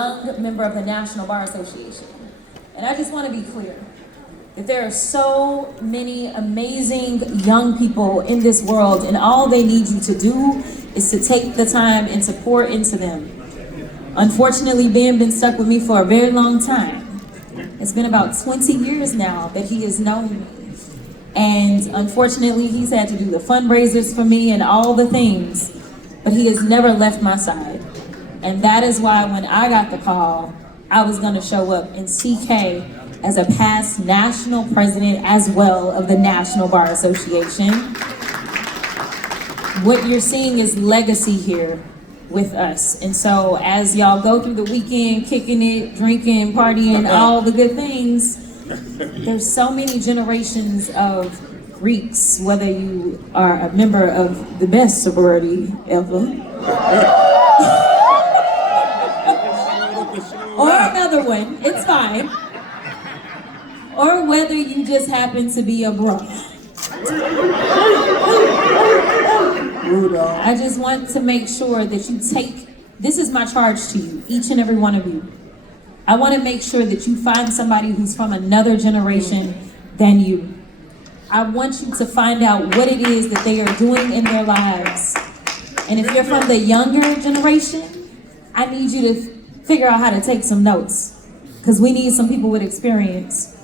young member of the National Bar Association. And I just want to be clear that there are so many amazing young people in this world, and all they need you to do is to take the time and to pour into them. Unfortunately, Ben been stuck with me for a very long time. It's been about 20 years now that he has known me. And unfortunately, he's had to do the fundraisers for me and all the things, but he has never left my side. And that is why when I got the call, I was gonna show up in CK as a past national president as well of the National Bar Association. What you're seeing is legacy here with us. And so as y'all go through the weekend, kicking it, drinking, partying, all the good things, there's so many generations of Greeks, whether you are a member of the best sorority ever, or another one, it's fine, or whether you just happen to be a bro. I just want to make sure that you take, this is my charge to you, each and every one of you. I want to make sure that you find somebody who's from another generation than you. I want you to find out what it is that they are doing in their lives. And if you're from the younger generation, I need you to figure out how to take some notes, because we need some people with experience.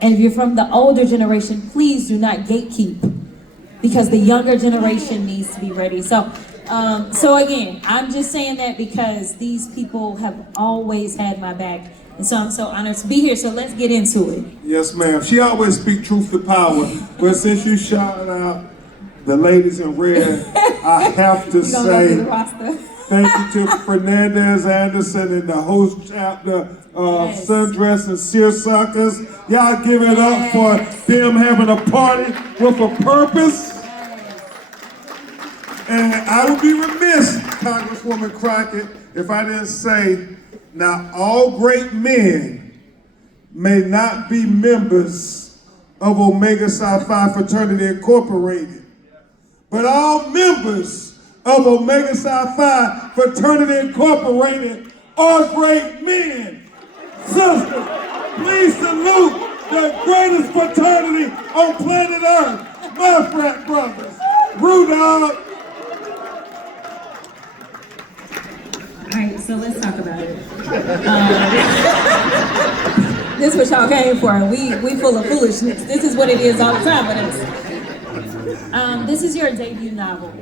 And if you're from the older generation, please do not gatekeep, because the younger generation needs to be ready. So again, I'm just saying that because these people have always had my back. And so I'm so honored to be here, so let's get into it. Yes, ma'am. She always speaks truth to power. But since you shouted out the ladies in red, I have to say thank you to Fernandez Anderson and the host chapter of Sundresses and Searsuckers. Y'all give it up for them having a party with a purpose. And I would be remiss, Congresswoman Crockett, if I didn't say, now all great men may not be members of Omega Psi Phi Fraternity Incorporated, but all members of Omega Psi Phi Fraternity Incorporated are great men. Sisters, please salute the greatest fraternity on planet Earth, my frat brothers. Rudolph. All right, so let's talk about it. This is what y'all came for. We full of foolishness. This is what it is all the time with us. This is your debut novel.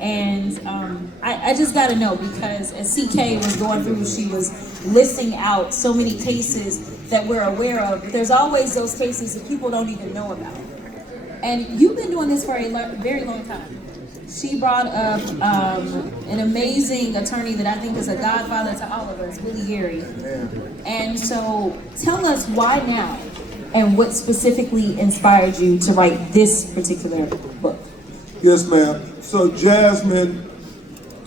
And I just gotta know, because as CK was going through, she was listing out so many cases that we're aware of. There's always those cases that people don't even know about. And you've been doing this for a very long time. She brought up an amazing attorney that I think is a godfather to all of us, Willie Gary. And so tell us why now, and what specifically inspired you to write this particular book? Yes, ma'am. So Jasmine,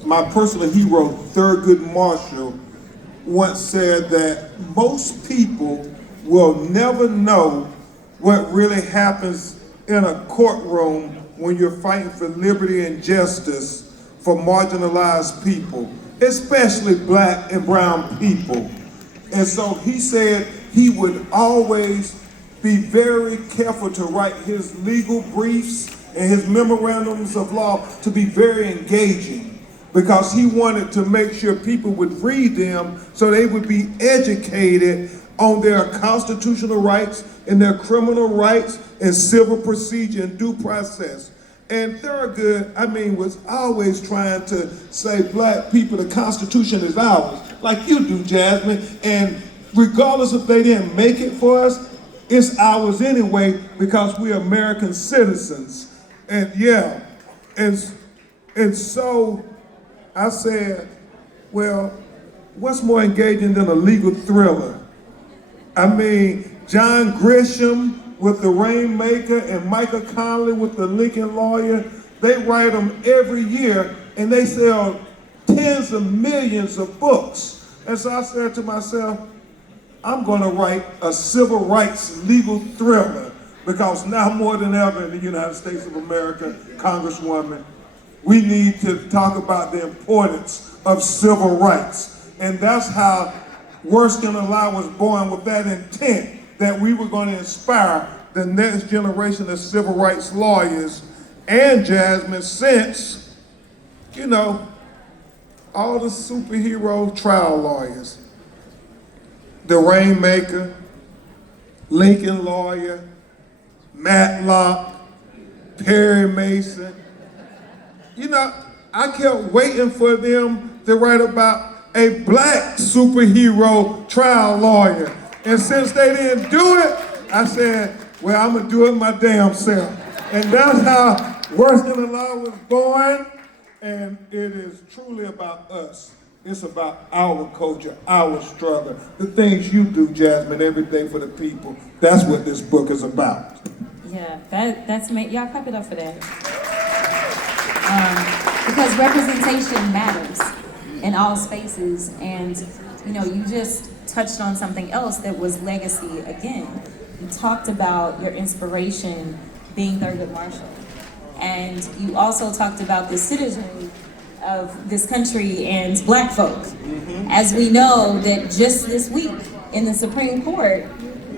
my personal hero, Thurgood Marshall, once said that most people will never know what really happens in a courtroom when you're fighting for liberty and justice for marginalized people, especially black and brown people. And so he said he would always be very careful to write his legal briefs and his memorandums of law to be very engaging, because he wanted to make sure people would read them so they would be educated on their constitutional rights and their criminal rights and civil procedure and due process. And Thurgood, was always trying to say, black people, the Constitution is ours, like you do, Jasmine. And regardless if they didn't make it for us, it's ours anyway, because we're American citizens. And and so I said, well, what's more engaging than a legal thriller? John Grisham with The Rainmaker and Michael Connelly with The Lincoln Lawyer, they write them every year and they sell tens of millions of books. And so I said to myself, I'm gonna write a civil rights legal thriller, because now more than ever in the United States of America, Congresswoman, we need to talk about the importance of civil rights. And that's how Worse Than a Lie was born, with that intent that we were going to inspire the next generation of civil rights lawyers and Jasmine, since, you know, all the superhero trial lawyers, the Rainmaker, Lincoln Lawyer, Matlock, Perry Mason, you know, I kept waiting for them to write about a black superhero trial lawyer. And since they didn't do it, I said, well, I'm gonna do it my damn self. And that's how Worse Than a Lie was born. And it is truly about us. It's about our culture, our struggle, the things you do, Jasmine, every day for the people. That's what this book is about. Yeah, that's y'all clap it up for that. Because representation matters in all spaces, and you know, you just touched on something else that was legacy again. You talked about your inspiration being Thurgood Marshall, and you also talked about the citizenry of this country and black folk. As we know that just this week in the Supreme Court,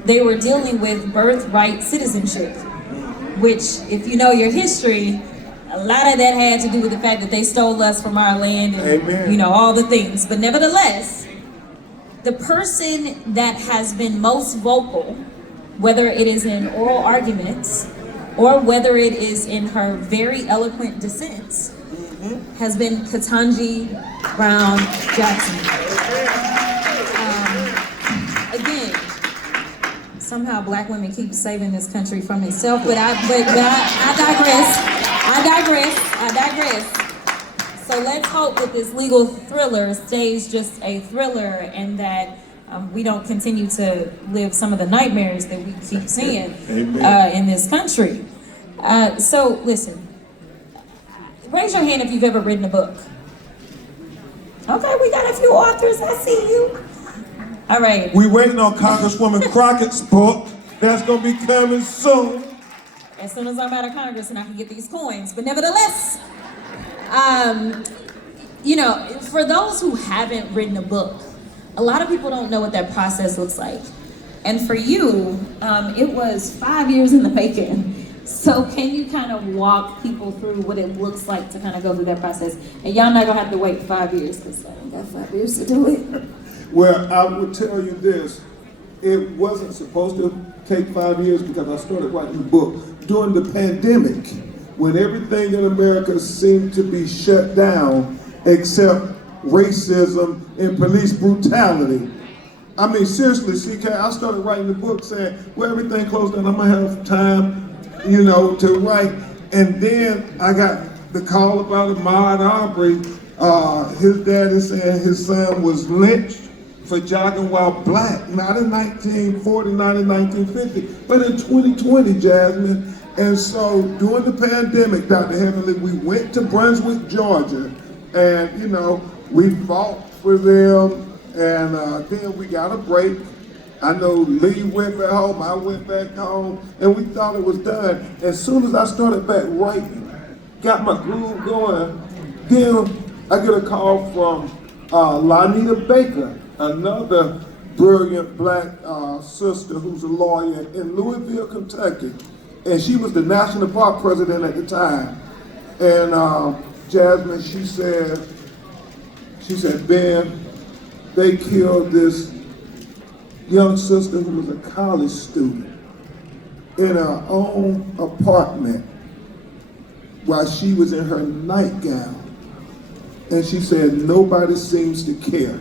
they were dealing with birthright citizenship, which, if you know your history, a lot of that had to do with the fact that they stole us from our land and Amen. You know, all the things. But nevertheless, the person that has been most vocal, whether it is in oral arguments or whether it is in her very eloquent dissents, has been Ketanji Brown Jackson. Again, somehow black women keep saving this country from itself, but I digress. So let's hope that this legal thriller stays just a thriller, and that we don't continue to live some of the nightmares that we keep seeing in this country. So listen, raise your hand if you've ever written a book. Okay, we got a few authors, I see you. All right. We waiting on Congresswoman Crockett's book. That's gonna be coming soon. As soon as I'm out of Congress and I can get these coins. But nevertheless, you know, for those who haven't written a book, a lot of people don't know what that process looks like. And for you, it was 5 years in the making. So can you kind of walk people through what it looks like to kind of go through that process? And y'all not gonna have to wait 5 years, because I ain't got 5 years to do it. Well, I will tell you this. It wasn't supposed to take 5 years, because I started writing the book during the pandemic, when everything in America seemed to be shut down except racism and police brutality. I mean, seriously, CK, I started writing the book saying, well, everything closed down, I'm gonna have time, you know, to write. And then I got the call about Ahmaud Arbery. His daddy said his son was lynched for jogging while black, not in 1940, not in 1950, but in 2020, Jasmine. And so during the pandemic, Dr. Heavenly, we went to Brunswick, Georgia, and you know, we fought for them, and then we got a break. I know Lee went back home, I went back home, and we thought it was done. As soon as I started back writing, got my groove going, then I get a call from Lanita Baker, another brilliant black sister who's a lawyer in Louisville, Kentucky. And she was the National Park president at the time. And Jasmine, she said, Ben, they killed this young sister who was a college student in her own apartment while she was in her nightgown. And she said, nobody seems to care.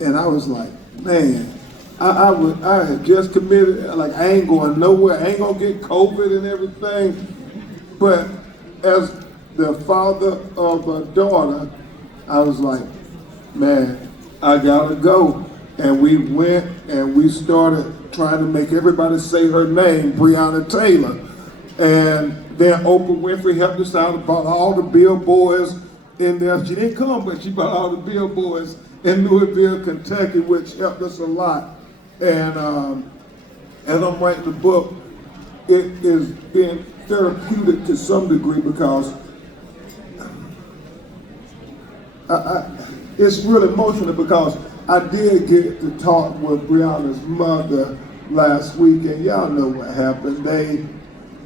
And I was like, man, I had just committed, like I ain't going nowhere, I ain't gonna get COVID and everything. But as the father of a daughter, I was like, man, I gotta go. And we went and we started trying to make everybody say her name, Breonna Taylor. And then Oprah Winfrey helped us out, bought all the billboards in there. She didn't come, but she bought all the billboards in Louisville, Kentucky, which helped us a lot. And as I'm writing the book, it is being therapeutic to some degree, because it's really emotional because I did get to talk with Breonna's mother last week, and y'all know what happened. They,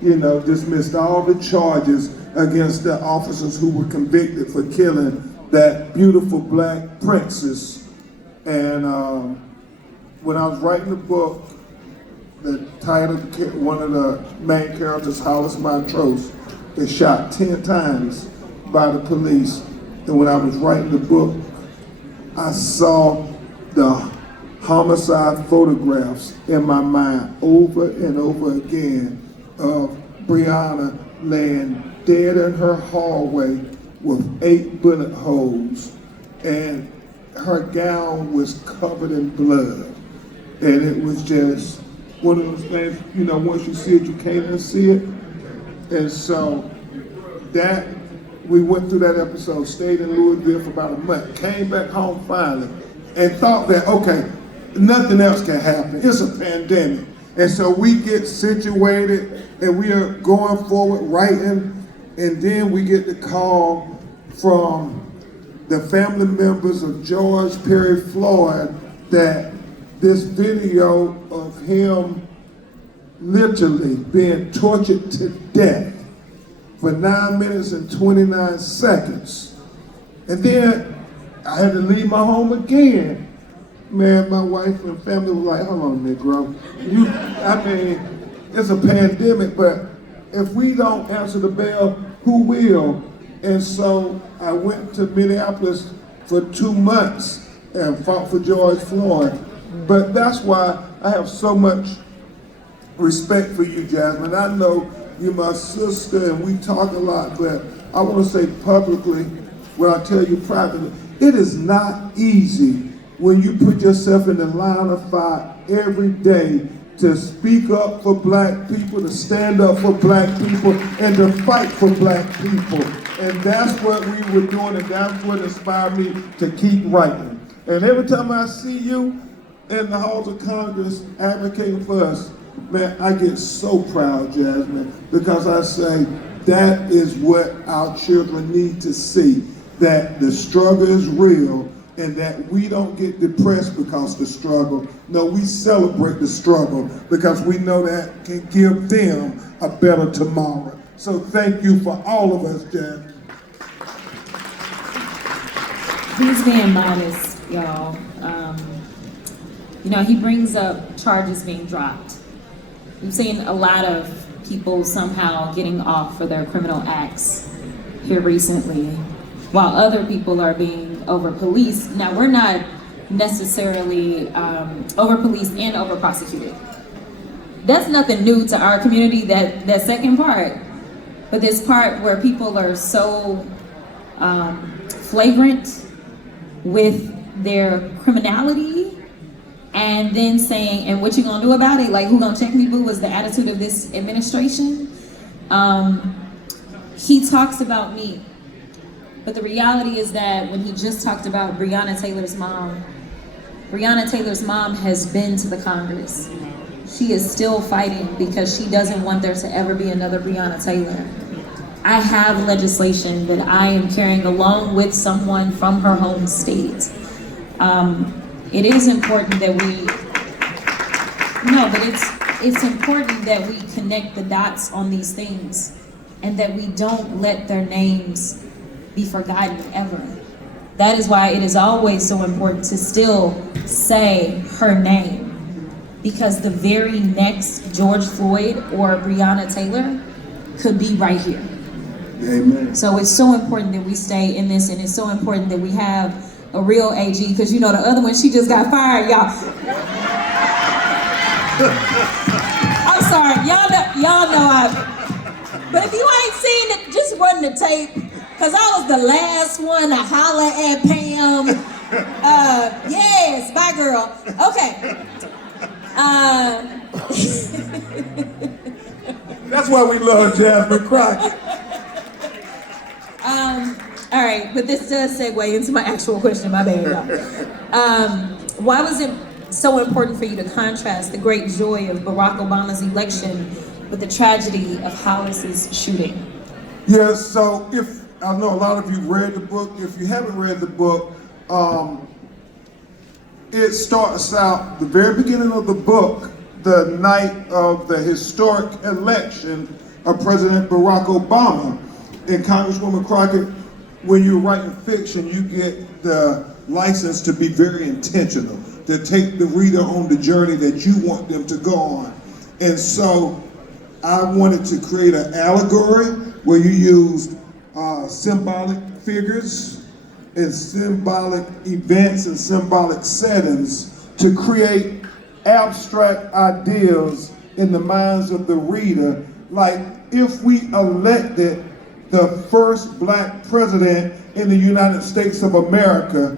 dismissed all the charges against the officers who were convicted for killing that beautiful black princess. And when I was writing the book, the title, one of the main characters, Hollis Montrose, is shot 10 times by the police. And when I was writing the book, I saw the homicide photographs in my mind over and over again of Breonna laying dead in her hallway with 8 bullet holes, and her gown was covered in blood. And it was just one of those things, once you see it, you can't unsee it. And so that, we went through that episode, stayed in Louisville for about a month, came back home finally, and thought that, okay, nothing else can happen. It's a pandemic. And so we get situated and we are going forward writing, and then we get the call from the family members of George Perry Floyd that this video of him literally being tortured to death for 9 minutes and 29 seconds. And then I had to leave my home again. Man, my wife and family was like, hold on, Negro. It's a pandemic, but if we don't answer the bell, who will? And so I went to Minneapolis for 2 months and fought for George Floyd. But that's why I have so much respect for you, Jasmine. I know you're my sister and we talk a lot, but I want to say publicly what I tell you privately. It is not easy when you put yourself in the line of fire every day to speak up for black people, to stand up for black people, and to fight for black people. And that's what we were doing, and that's what inspired me to keep writing. And every time I see you in the halls of Congress advocating for us, man, I get so proud, Jasmine, because I say that is what our children need to see, that the struggle is real and that we don't get depressed because the struggle. No, we celebrate the struggle because we know that can give them a better tomorrow. So thank you for all of us, Jasmine. He's being modest, y'all. He brings up charges being dropped. We've seen a lot of people somehow getting off for their criminal acts here recently, while other people are being over-policed. Now, we're not necessarily over-policed and over-prosecuted. That's nothing new to our community, that second part. But this part where people are so flagrant with their criminality, and then saying, and what you gonna do about it? Like, who gonna check me, boo? Was the attitude of this administration. He talks about me, but the reality is that when he just talked about Breonna Taylor's mom has been to the Congress. She is still fighting because she doesn't want there to ever be another Breonna Taylor. I have legislation that I am carrying along with someone from her home state. It is important that it's important that we connect the dots on these things and that we don't let their names be forgotten ever. That is why it is always so important to still say her name, because the very next George Floyd or Breonna Taylor could be right here. Amen. So it's so important that we stay in this, and it's so important that we have a real AG, because the other one, she just got fired, y'all. I'm sorry, y'all know but if you ain't seen it, just run the tape, because I was the last one to holler at Pam. Yes, bye girl. Okay. That's why we love Jasmine Crockett. All right, but this does segue into my actual question, my bad, y'all. Why was it so important for you to contrast the great joy of Barack Obama's election with the tragedy of Hollis's shooting? Yes, so I know a lot of you read the book. If you haven't read the book, It starts out, the very beginning of the book, the night of the historic election of President Barack Obama. And Congresswoman Crockett, when you're writing fiction, you get the license to be very intentional, to take the reader on the journey that you want them to go on. And so I wanted to create an allegory where you used symbolic figures and symbolic events and symbolic settings to create abstract ideas in the minds of the reader. Like, if we elected the first black president in the United States of America,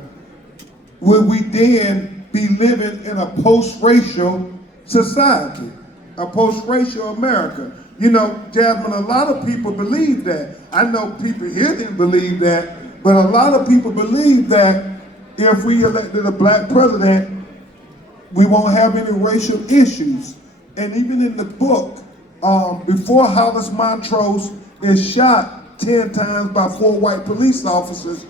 would we then be living in a post-racial society, a post-racial America? You know, Jasmine, a lot of people believe that. I know people here didn't believe that, but a lot of people believe that if we elected a black president, we won't have any racial issues. And even in the book, before Hollis Montrose is shot 10 times by 4 white police officers,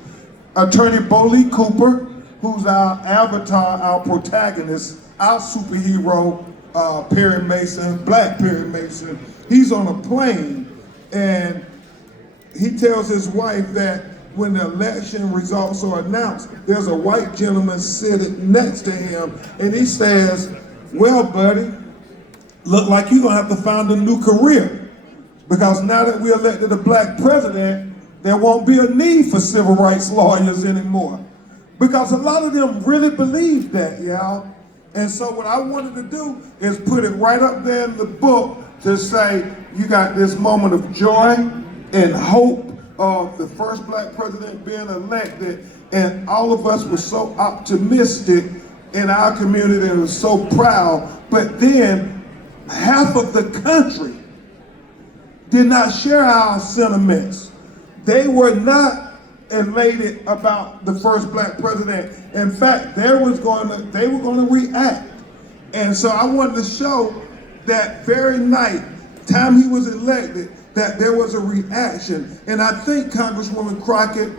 Attorney Boley Cooper, who's our avatar, our protagonist, our superhero, Perry Mason, Black Perry Mason, he's on a plane and he tells his wife that when the election results are announced, there's a white gentleman sitting next to him and he says, "Well, buddy, look like you're gonna have to find a new career, because now that we elected a black president, there won't be a need for civil rights lawyers anymore." Because a lot of them really believe that, y'all. And so what I wanted to do is put it right up there in the book to say, you got this moment of joy and hope of the first black president being elected, and all of us were so optimistic in our community and was so proud, but then half of the country did not share our sentiments. They were not elated about the first black president. In fact, they were going to react. And so I wanted to show that very night, time he was elected, that there was a reaction. And I think, Congresswoman Crockett,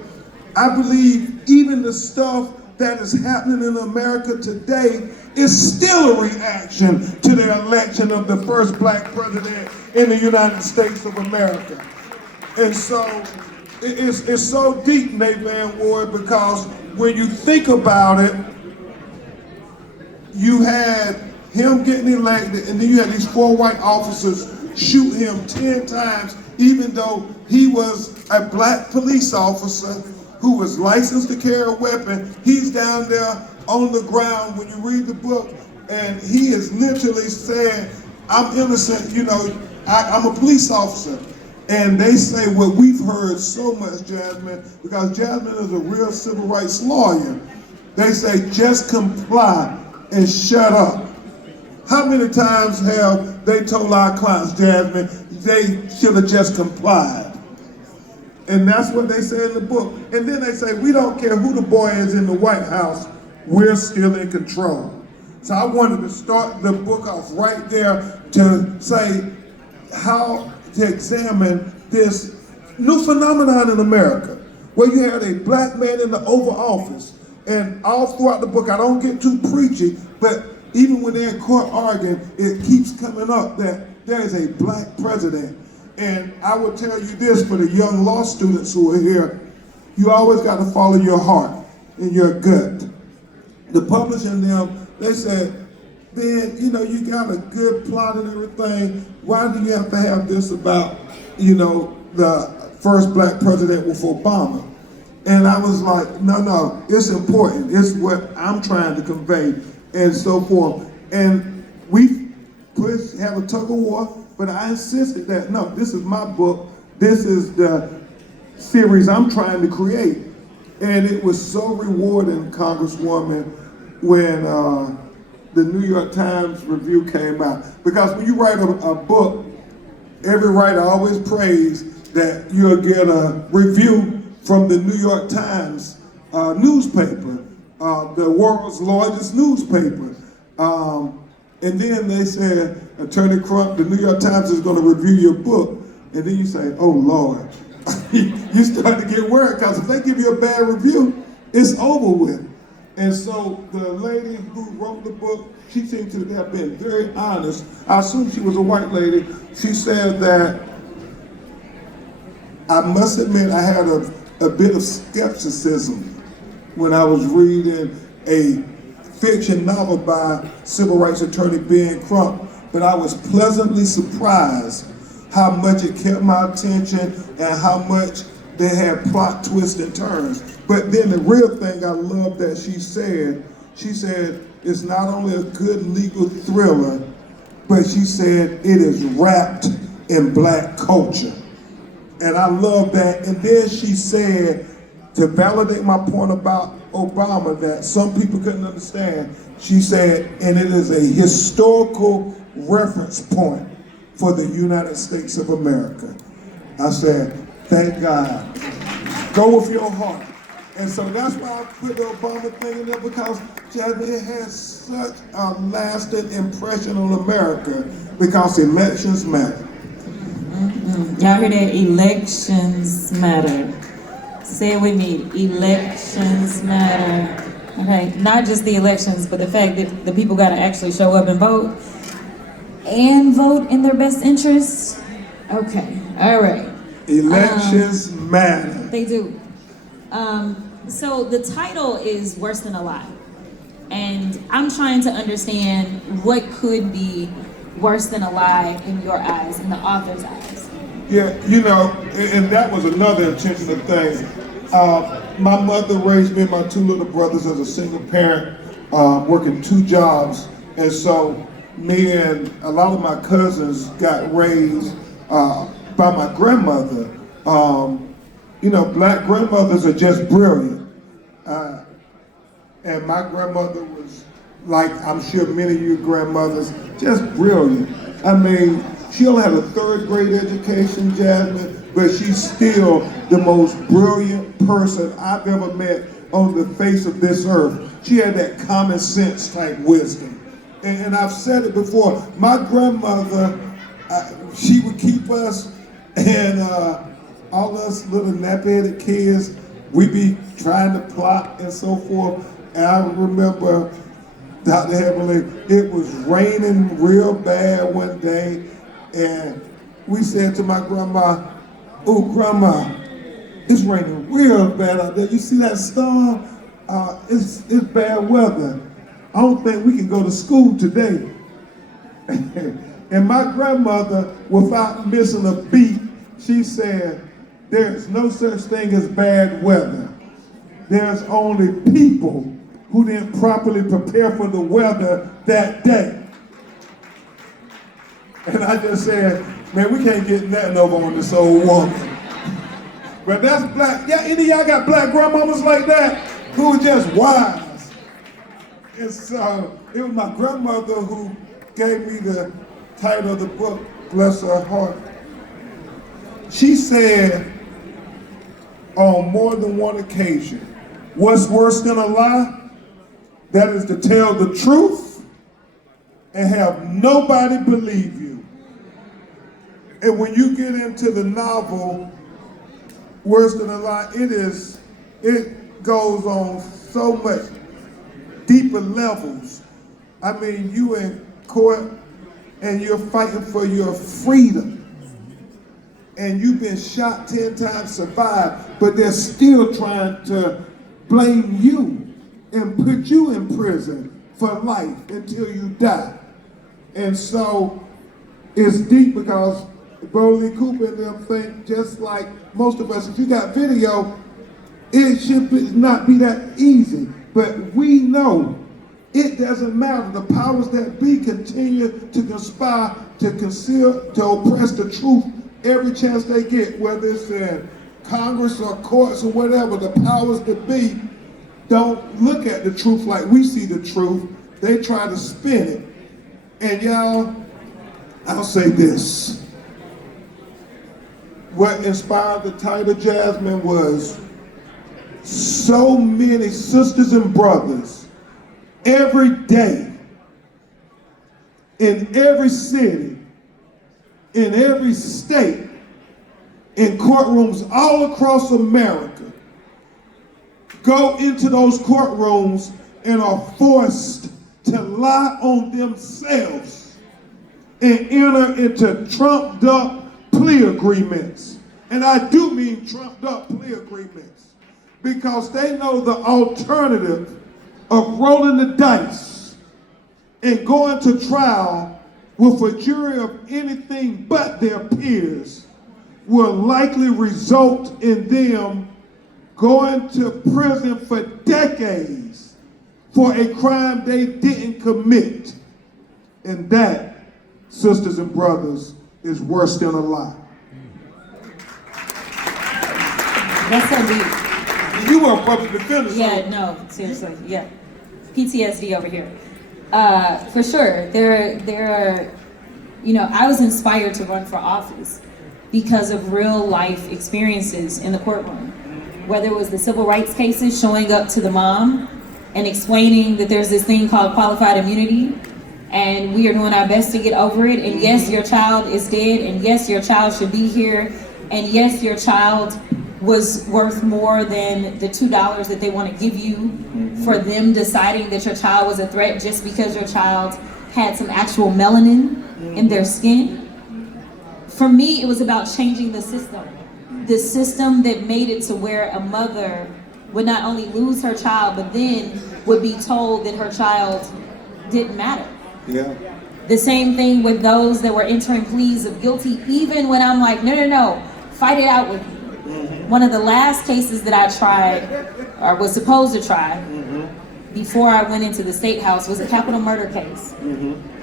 I believe even the stuff that is happening in America today is still a reaction to the election of the first black president in the United States of America. And so it's so deep, Nate Van Ward, because when you think about it, you had him getting elected, and then you had these 4 white officers shoot him 10 times, even though he was a black police officer who was licensed to carry a weapon. He's down there on the ground when you read the book, and he is literally saying, "I'm innocent, you know, I'm a police officer." And they say what we've heard so much, Jasmine, because Jasmine is a real civil rights lawyer. They say, just comply and shut up. How many times have they told our clients, Jasmine, they should have just complied? And that's what they say in the book. And then they say, we don't care who the boy is in the White House, we're still in control. So I wanted to start the book off right there to say how to examine this new phenomenon in America, where you had a black man in the Oval Office. And all throughout the book, I don't get too preachy, but even when they're in court arguing, it keeps coming up that there is a black president. And I will tell you this for the young law students who are here, you always got to follow your heart and your gut. The publishing them, they said, "Ben, you know, you got a good plot and everything. Why do you have to have this about, you know, the first black president with Obama?" And I was like, no, it's important. It's what I'm trying to convey and so forth. And we have a tug of war, but I insisted that, no, this is my book. This is the series I'm trying to create. And it was so rewarding, Congresswoman, when the New York Times review came out. Because when you write a book, every writer always prays that you'll get a review from the New York Times newspaper, the world's largest newspaper. And then they said, Attorney Crump, the New York Times is going to review your book. And then you say, oh Lord, you start to get worried, because if they give you a bad review, It's over with. And so the lady who wrote the book, she seemed to have been very honest. I assume she was a white lady. She said that, I must admit I had a bit of skepticism when I was reading a fiction novel by civil rights attorney Ben Crump, but I was pleasantly surprised how much it kept my attention and how much they had plot twists and turns. But then the real thing I love that she said it's not only a good legal thriller, but she said it is wrapped in Black culture. And I love that. And then she said, to validate my point about Obama that some people couldn't understand, she said, and it is a historical reference point for the United States of America. I said, thank God. Go with your heart. And so that's why I put the Obama thing in there, because Jasmine, it has such a lasting impression on America because elections matter. Y'all hear that? Elections matter. Say it with me. Elections matter. Okay, not just the elections, but the fact that the people got to actually show up and vote in their best interest. Okay, all right. Elections matter. They do. So the title is Worse Than a Lie. And I'm trying to understand what could be worse than a lie in your eyes, in the author's eyes. Yeah, you know, and that was another intentional thing. My mother raised me and my two little brothers as a single parent, working 2 jobs. And so me and a lot of my cousins got raised by my grandmother. You know, Black grandmothers are just brilliant. And my grandmother was, like I'm sure many of you grandmothers, just brilliant. I mean, she only had a 3rd grade education, Jasmine, but she's still the most brilliant person I've ever met on the face of this earth. She had that common sense type wisdom. And I've said it before, my grandmother, she would keep us and all us little nappy-headed kids, we'd be trying to plot and so forth. And I remember, Dr. Heavenly, it was raining real bad one day, and we said to my grandma, "Oh, Grandma, it's raining real bad out there. You see that storm? It's bad weather. I don't think we can go to school today." And my grandmother, without missing a beat, she said, "There's no such thing as bad weather. There's only people who didn't properly prepare for the weather that day." And I just said, man, we can't get nothing over on this old woman. But that's Black. Yeah, any of y'all got Black grandmamas like that who are just wise. And so it was my grandmother who gave me the title of the book, bless her heart. She said on more than one occasion, what's worse than a lie? That is to tell the truth and have nobody believe you. And when you get into the novel, Worse Than a Lie, it goes on so much deeper levels. I mean, you in court and you're fighting for your freedom. And you've been shot 10 times, survived, but they're still trying to blame you and put you in prison for life until you die. And so it's deep because Bowley Cooper and them think just like most of us, if you got video, it should not be that easy. But we know it doesn't matter. The powers that be continue to conspire to conceal, to oppress the truth every chance they get, whether it's in Congress or courts or whatever. The powers that be don't look at the truth like we see the truth. They try to spin it. And y'all, I'll say this. What inspired the title, Jasmine, was so many sisters and brothers every day in every city, in every state, in courtrooms all across America, go into those courtrooms and are forced to lie on themselves and enter into trumped up plea agreements. And I do mean trumped up plea agreements because they know the alternative of rolling the dice and going to trial with a jury of anything but their peers will likely result in them going to prison for decades for a crime they didn't commit. And that, sisters and brothers, is worse than a lie. That's so deep. You were a public defender. Yeah, no, seriously, yeah. PTSD over here. For sure, there are, I was inspired to run for office because of real life experiences in the courtroom. Whether it was the civil rights cases, showing up to the mom and explaining that there's this thing called qualified immunity, and we are doing our best to get over it, and yes, your child is dead, and yes, your child should be here, and yes, your child was worth more than the $2 that they want to give you for them deciding that your child was a threat just because your child had some actual melanin in their skin. For me, it was about changing the system that made it to where a mother would not only lose her child, but then would be told that her child didn't matter. Yeah. The same thing with those that were entering pleas of guilty, even when I'm like, no, fight it out with me. One of the last cases that I tried, or was supposed to try, before I went into the state house was a capital murder case.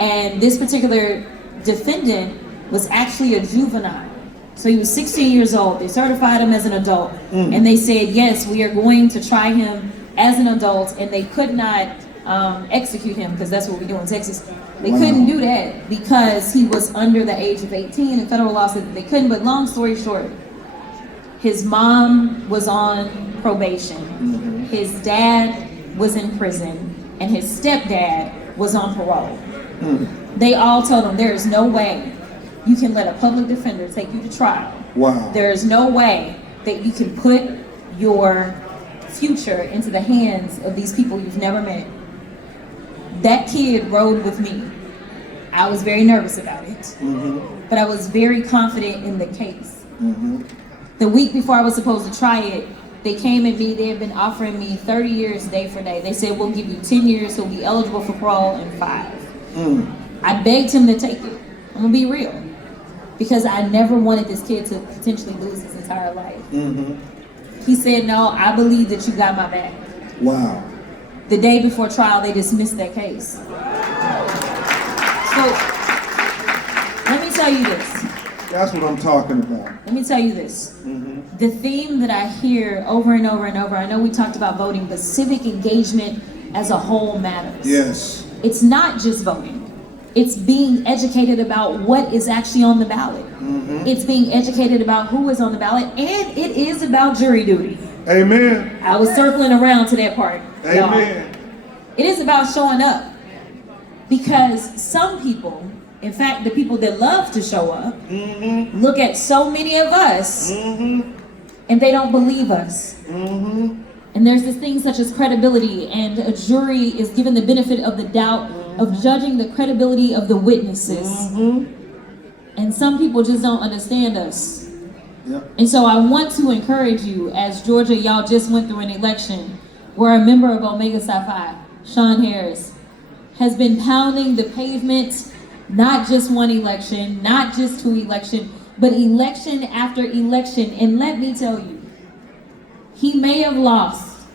And this particular defendant was actually a juvenile. So he was 16 years old. They certified him as an adult. And they said, yes, we are going to try him as an adult. And they could not execute him, because that's what we do in Texas. They couldn't do that because he was under the age of 18, and federal law said that they couldn't. But long story short, his mom was on probation. His dad was in prison, and his stepdad was on parole. They all told him, there is no way you can let a public defender take you to trial. Wow. There is no way that you can put your future into the hands of these people you've never met. That kid rode with me. I was very nervous about it, but I was very confident in the case. The week before I was supposed to try it, they came at me. They had been offering me 30 years day for day. They said, we'll give you 10 years, he'll be eligible for parole in 5. I begged him to take it. I'm gonna be real, because I never wanted this kid to potentially lose his entire life. He said, no, I believe that you got my back. Wow. The day before trial, they dismissed that case. So, let me tell you this. That's what I'm talking about. Let me tell you this. The theme that I hear over and over and over, I know we talked about voting, but civic engagement as a whole matters. Yes. It's not just voting. It's being educated about what is actually on the ballot. It's being educated about who is on the ballot, and it is about jury duty. Amen. I was circling around to that part. Amen. It is about showing up. Because some people, in fact, the people that love to show up, look at so many of us and they don't believe us. And there's this thing such as credibility, and a jury is given the benefit of the doubt of judging the credibility of the witnesses. And some people just don't understand us. And so I want to encourage you, as Georgia, y'all just went through an election where a member of Omega Psi Phi, Sean Harris, has been pounding the pavement, not just one election, not just 2 elections, but election after election. And let me tell you, he may have lost,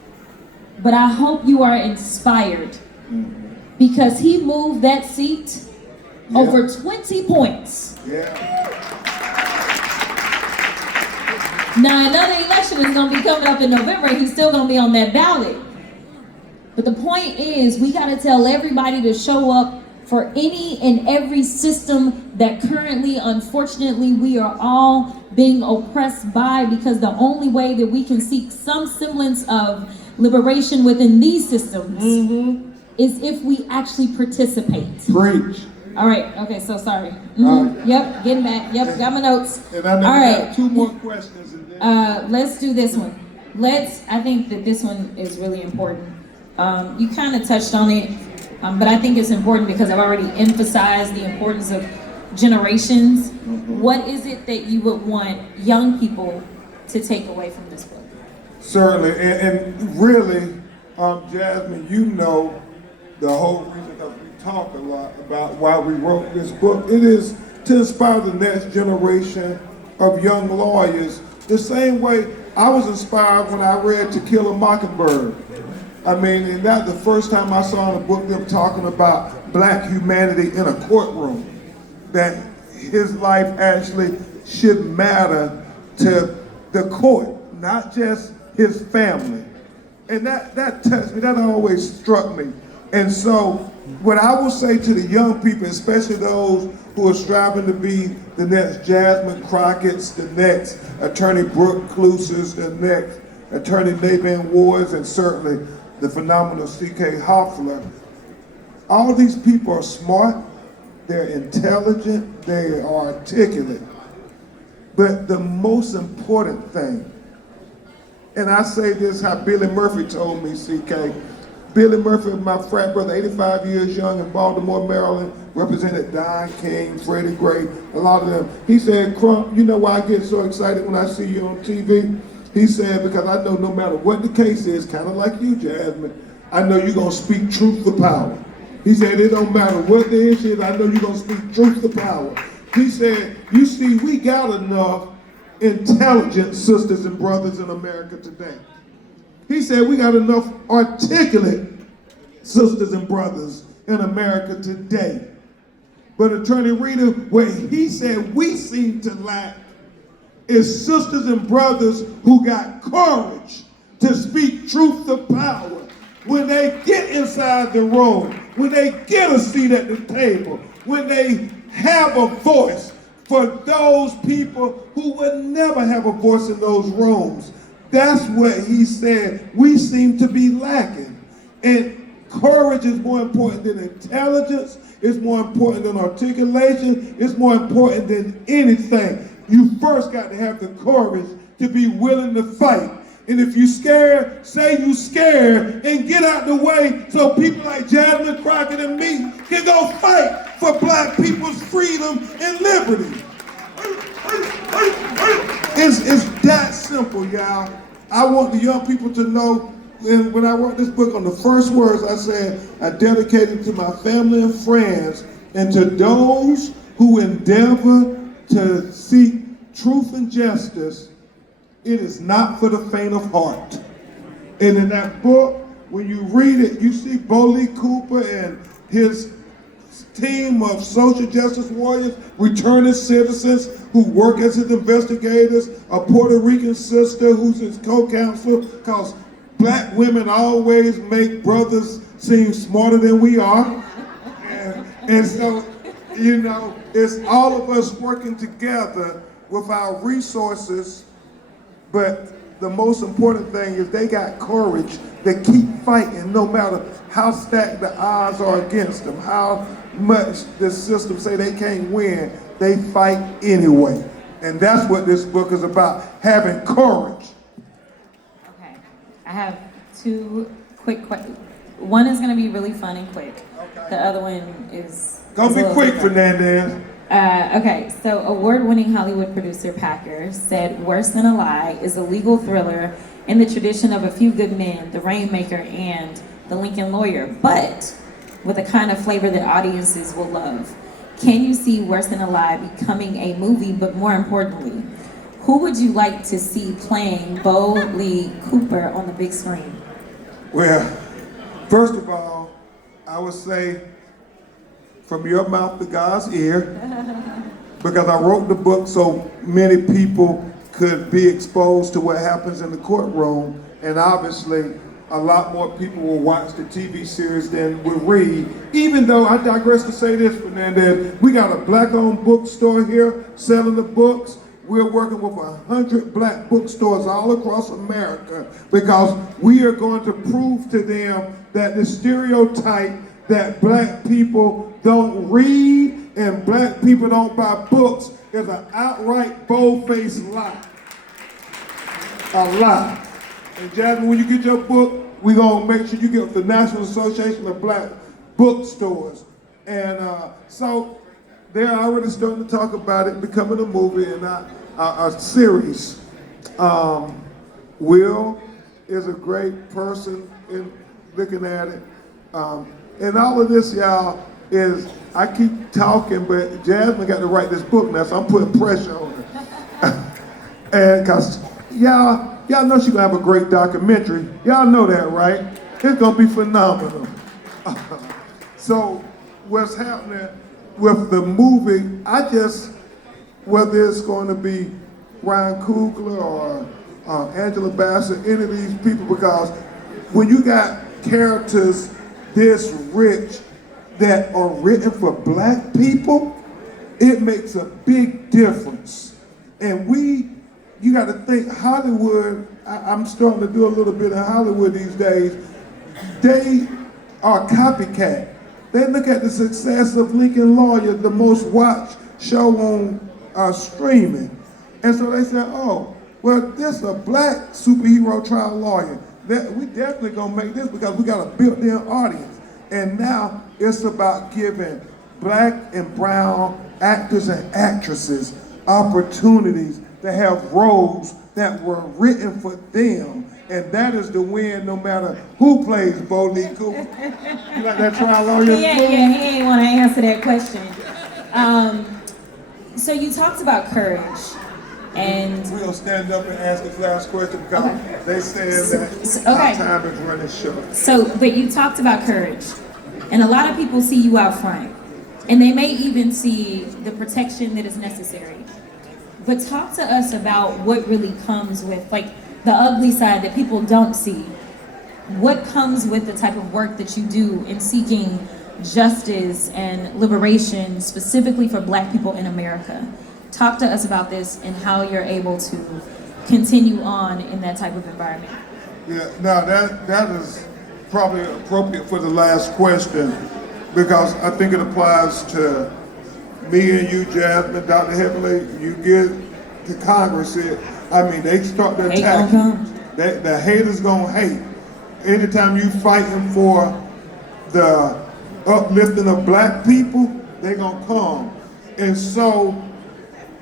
but I hope you are inspired, because he moved that seat over 20 points. Now another election is going to be coming up in November, and he's still going to be on that ballot. But the point is, we got to tell everybody to show up for any and every system that currently, unfortunately, we are all being oppressed by, because the only way that we can seek some semblance of liberation within these systems is if we actually participate. Preach. All right, okay, so sorry. Right. Yep, getting back. Yep, got my notes. And I All right. got 2 more questions. And then... Let's do this one. I think that this one is really important. You kind of touched on it, but I think it's important because I've already emphasized the importance of generations. What is it that you would want young people to take away from this book? Certainly, and really, Jasmine, you know the whole reason that we talk a lot about why we wrote this book. It is to inspire the next generation of young lawyers the same way I was inspired when I read To Kill a Mockingbird. I mean, and that's the first time I saw in a book them talking about black humanity in a courtroom, that his life actually should matter to the court, not just his family. And that touched me, that always struck me. And so what I will say to the young people, especially those who are striving to be the next Jasmine Crockett's, the next Attorney Brooke Kluse's, the next Attorney Navin Ward's, and certainly the phenomenal C.K. Hoffler, all these people are smart, they're intelligent, they are articulate. But the most important thing, and I say this how Billy Murphy told me, C.K. Billy Murphy, my frat brother, 85 years young in Baltimore, Maryland, represented Don King, Freddie Gray, a lot of them. He said, Crump, you know why I get so excited when I see you on TV? He said, because I know no matter what the case is, kind of like you, Jasmine, I know you're going to speak truth to power. He said, it don't matter what the issue is, I know you're going to speak truth to power. He said, you see, we got enough intelligent sisters and brothers in America today. He said, we got enough articulate sisters and brothers in America today. But Attorney Rita, what he said we seem to lack is sisters and brothers who got courage to speak truth to power. When they get inside the room, when they get a seat at the table, when they have a voice for those people who would never have a voice in those rooms. That's what he said we seem to be lacking. And courage is more important than intelligence, it's more important than articulation, it's more important than anything. You first got to have the courage to be willing to fight. And if you're scared, say you scared and get out the way so people like Jasmine Crockett and me can go fight for black people's freedom and liberty. It's that simple, y'all. I want the young people to know, and when I wrote this book, on the first words I said, I dedicate it to my family and friends and to those who endeavor to seek truth and justice. It is not for the faint of heart. And in that book, when you read it, you see Bo Lee Cooper and his team of social justice warriors, returning citizens who work as his investigators, a Puerto Rican sister who's his co-counsel, because black women always make brothers seem smarter than we are. And so, you know, it's all of us working together with our resources, but the most important thing is they got courage to keep fighting no matter how stacked the odds are against them, how much the system say they can't win, they fight anyway. And that's what this book is about, having courage. Okay, I have two quick questions. One is gonna be really fun and quick. Okay. The other one is Gonna be quick, Fernandez. Okay, so award-winning Hollywood producer Packer said Worse Than a Lie is a legal thriller in the tradition of A Few Good Men, The Rainmaker, and The Lincoln Lawyer, but with a kind of flavor that audiences will love. Can you see Worse Than a Lie becoming a movie, but more importantly, who would you like to see playing Bo Lee Cooper on the big screen? Well, first of all, I would say from your mouth to God's ear, because I wrote the book so many people could be exposed to what happens in the courtroom, and obviously a lot more people will watch the TV series than will read, even though I digress to say this, Fernandez, we got a black-owned bookstore here selling the books. We're working with 100 black bookstores all across America because we are going to prove to them that the stereotype that black people don't read and black people don't buy books is an outright bold-faced lie. A lie. And Jasmine, when you get your book, we're going to make sure you get the National Association of Black Bookstores. And so they're already starting to talk about it becoming a movie and a series. Will is a great person in looking at it. And all of this, y'all, is I keep talking, but Jasmine got to write this book now, so I'm putting pressure on her. And because y'all know she's gonna have a great documentary. Y'all know that, right? It's gonna be phenomenal. So what's happening with the movie, whether it's going to be Ryan Coogler or Angela Bassett, any of these people, because when you got characters this rich that are written for black people, it makes a big difference. And you got to think Hollywood, I'm starting to do a little bit of Hollywood these days, they are copycat. They look at the success of Lincoln Lawyer, the most watched show on streaming. And so they said, oh, well, this is a black superhero trial lawyer. We definitely gonna make this because we got a built-in audience. And now it's about giving black and brown actors and actresses opportunities to have roles that were written for them. And that is the win no matter who plays Bo Lee Cooper. You like that trial lawyer? He ain't want to answer that question. So you talked about courage. And we're gonna stand up and ask this last question because they said that our time is running short. So, but you talked about courage, and a lot of people see you out front, and they may even see the protection that is necessary. But talk to us about what really comes with, like, the ugly side that people don't see. What comes with the type of work that you do in seeking justice and liberation, specifically for black people in America? Talk to us about this and how you're able to continue on in that type of environment. Yeah, now that is probably appropriate for the last question because I think it applies to me and you, Jasmine, Dr. Heavenly. You get to Congress, they start to attack you. The haters gonna hate. Anytime you fighting for the uplifting of black people, they gonna come. And so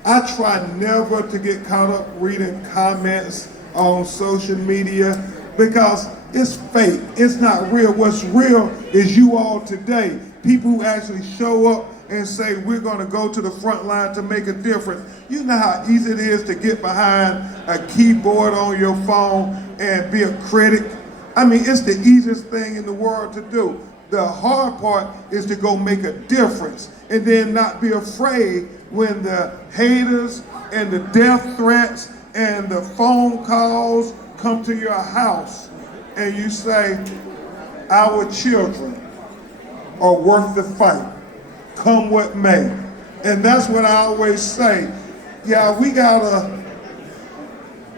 I try never to get caught up reading comments on social media because it's fake. It's not real. What's real is you all today. People who actually show up and say, we're gonna go to the front line to make a difference. You know how easy it is to get behind a keyboard on your phone and be a critic? It's the easiest thing in the world to do. The hard part is to go make a difference and then not be afraid when the haters and the death threats and the phone calls come to your house and you say, our children are worth the fight, come what may. And that's what I always say.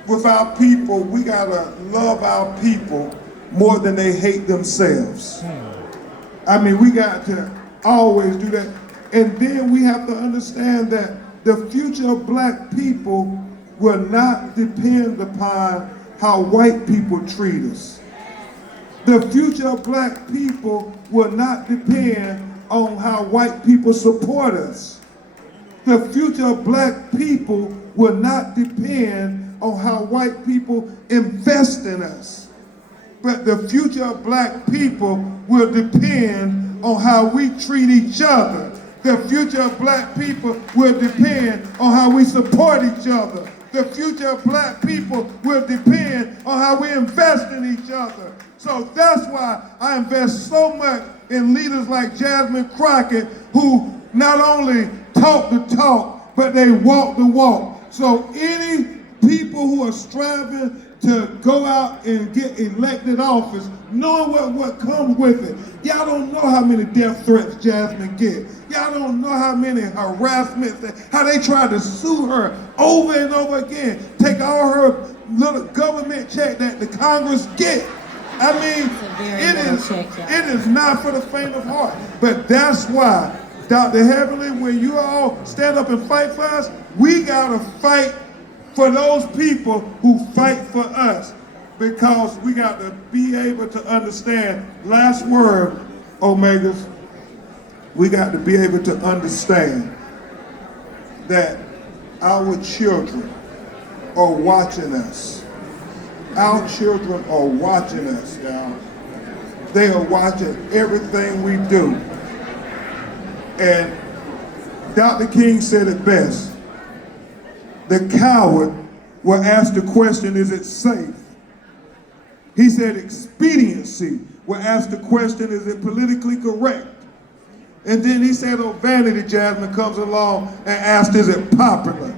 With our people, we gotta love our people more than they hate themselves. We got to always do that. And then we have to understand that the future of black people will not depend upon how white people treat us. The future of black people will not depend on how white people support us. The future of black people will not depend on how white people invest in us. But the future of black people will depend on how we treat each other. The future of black people will depend on how we support each other. The future of black people will depend on how we invest in each other. So that's why I invest so much in leaders like Jasmine Crockett, who not only talk the talk, but they walk the walk. So any people who are striving to go out and get elected office, knowing what comes with it. Y'all don't know how many death threats Jasmine get. Y'all don't know how many harassments, how they try to sue her over and over again, take all her little government check that the Congress get. It is not for the faint of heart. But that's why, Dr. Heavenly, when you all stand up and fight for us, we gotta fight for those people who fight for us. because we got to be able to understand. Last word, Omegas. We got to be able to understand that our children are watching us. Our children are watching us, y'all. They are watching everything we do. And Dr. King said it best. The coward will ask the question, is it safe? He said expediency will ask the question, is it politically correct? And then he said, oh, vanity, Jasmine, comes along and asks, is it popular?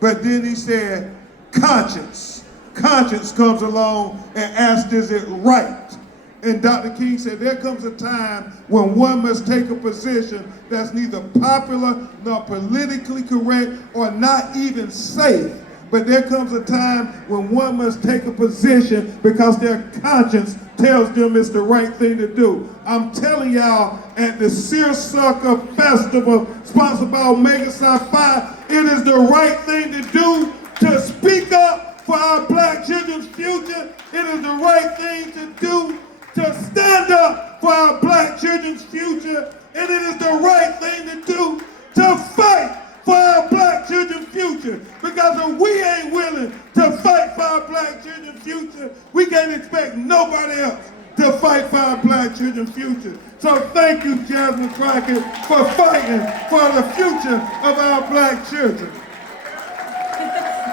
But then he said, conscience. Conscience comes along and asks, is it right? And Dr. King said, there comes a time when one must take a position that's neither popular nor politically correct or not even safe. But there comes a time when one must take a position because their conscience tells them it's the right thing to do. I'm telling y'all, at the Searsuckers Festival, sponsored by Omega Psi Phi, it is the right thing to do to speak up for our black children's future. It is the right thing to do to stand up for our black children's future. And it is the right thing to do to fight for our black children's future. Because if we ain't willing to fight for our black children's future, we can't expect nobody else to fight for our black children's future. So thank you, Jasmine Crockett, for fighting for the future of our black children.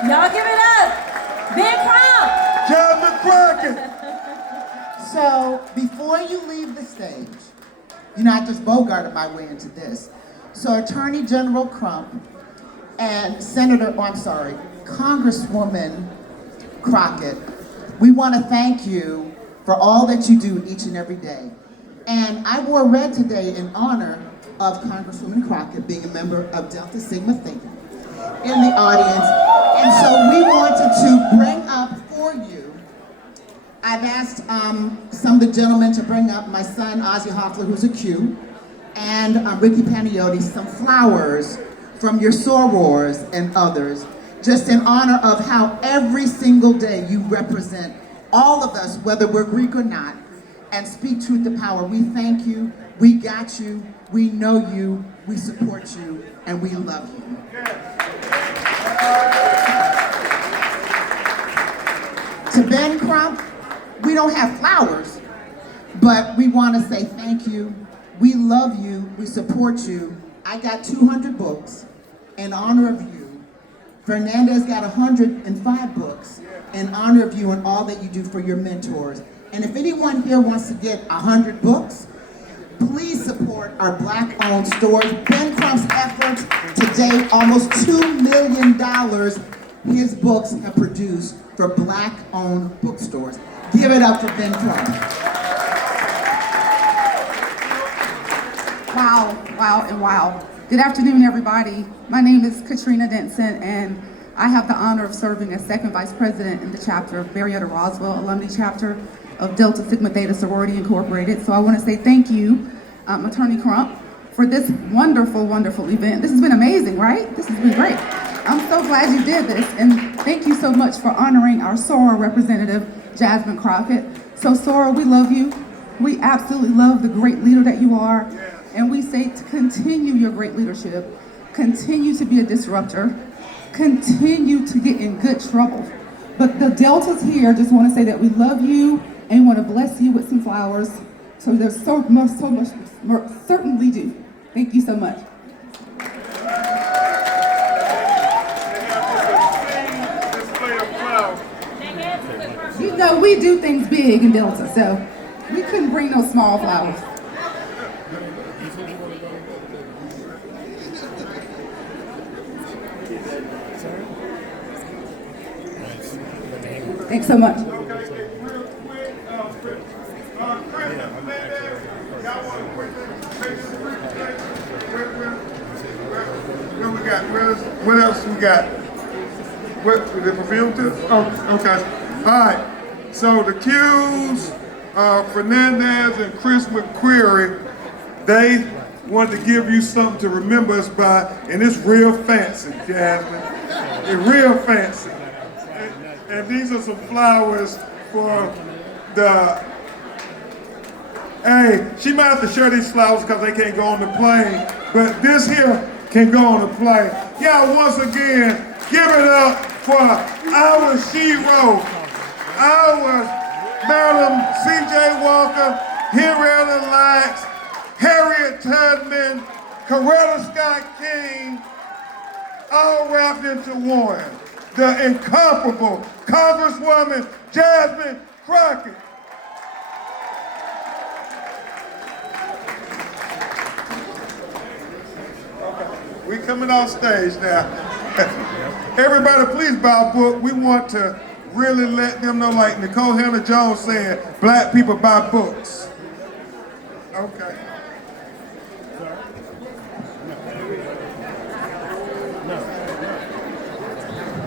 Y'all give it up. Big Crump. Jasmine Crockett. So before you leave the stage, I just bogarted my way into this. So Attorney General Crump and Congresswoman Crockett, we want to thank you for all that you do each and every day. And I wore red today in honor of Congresswoman Crockett being a member of Delta Sigma Theta in the audience. And so we wanted to bring up for you, I've asked some of the gentlemen to bring up my son, Ozzy Hoffler, who's a Q, and Ricky Paniotti, some flowers from your sorors and others, just in honor of how every single day you represent all of us, whether we're Greek or not, and speak truth to power. We thank you, we got you, we know you, we support you, and we love you. To Ben Crump, we don't have flowers, but we want to say thank you. We love you. We support you. I got 200 books in honor of you. Fernandez got 105 books in honor of you and all that you do for your mentors. And if anyone here wants to get 100 books, please support our Black-owned stores. Ben Crump's efforts to date, almost $2 million his books have produced for Black-owned bookstores. Give it up for Ben Crump. Wow, and wow. Good afternoon, everybody. My name is Katrina Denson, and I have the honor of serving as second vice president in the chapter of Marietta Roswell Alumni Chapter of Delta Sigma Theta Sorority Incorporated. So I want to say thank you, Attorney Crump, for this wonderful, wonderful event. This has been amazing, right? This has been great. I'm so glad you did this, and thank you so much for honoring our soror representative, Jasmine Crockett. So Sora, we love you. We absolutely love the great leader that you are. And we say to continue your great leadership, continue to be a disruptor, continue to get in good trouble. But the Deltas here just want to say that we love you and want to bless you with some flowers. So there's so much more, certainly do. Thank you so much. You know, we do things big in Delta, so we couldn't bring no small flowers. Thanks so much. What else we got? What, the perfume too? Oh, okay. All right. So the Qs, Fernandez and Chris McQuarrie, they wanted to give you something to remember us by, and it's real fancy, Jasmine. It's real fancy. And these are some flowers for the, hey, she might have to share these flowers because they can't go on the plane, but this here can go on the plane. Yeah, once again, give it up for our shero, our Madam C.J. Walker, Henrietta Lacks, Harriet Tubman, Coretta Scott King, all wrapped into one. The incomparable Congresswoman Jasmine Crockett. Okay, we coming off stage now. Everybody, please buy a book. We want to really let them know, like Nicole Hannah-Jones saying, black people buy books. Okay.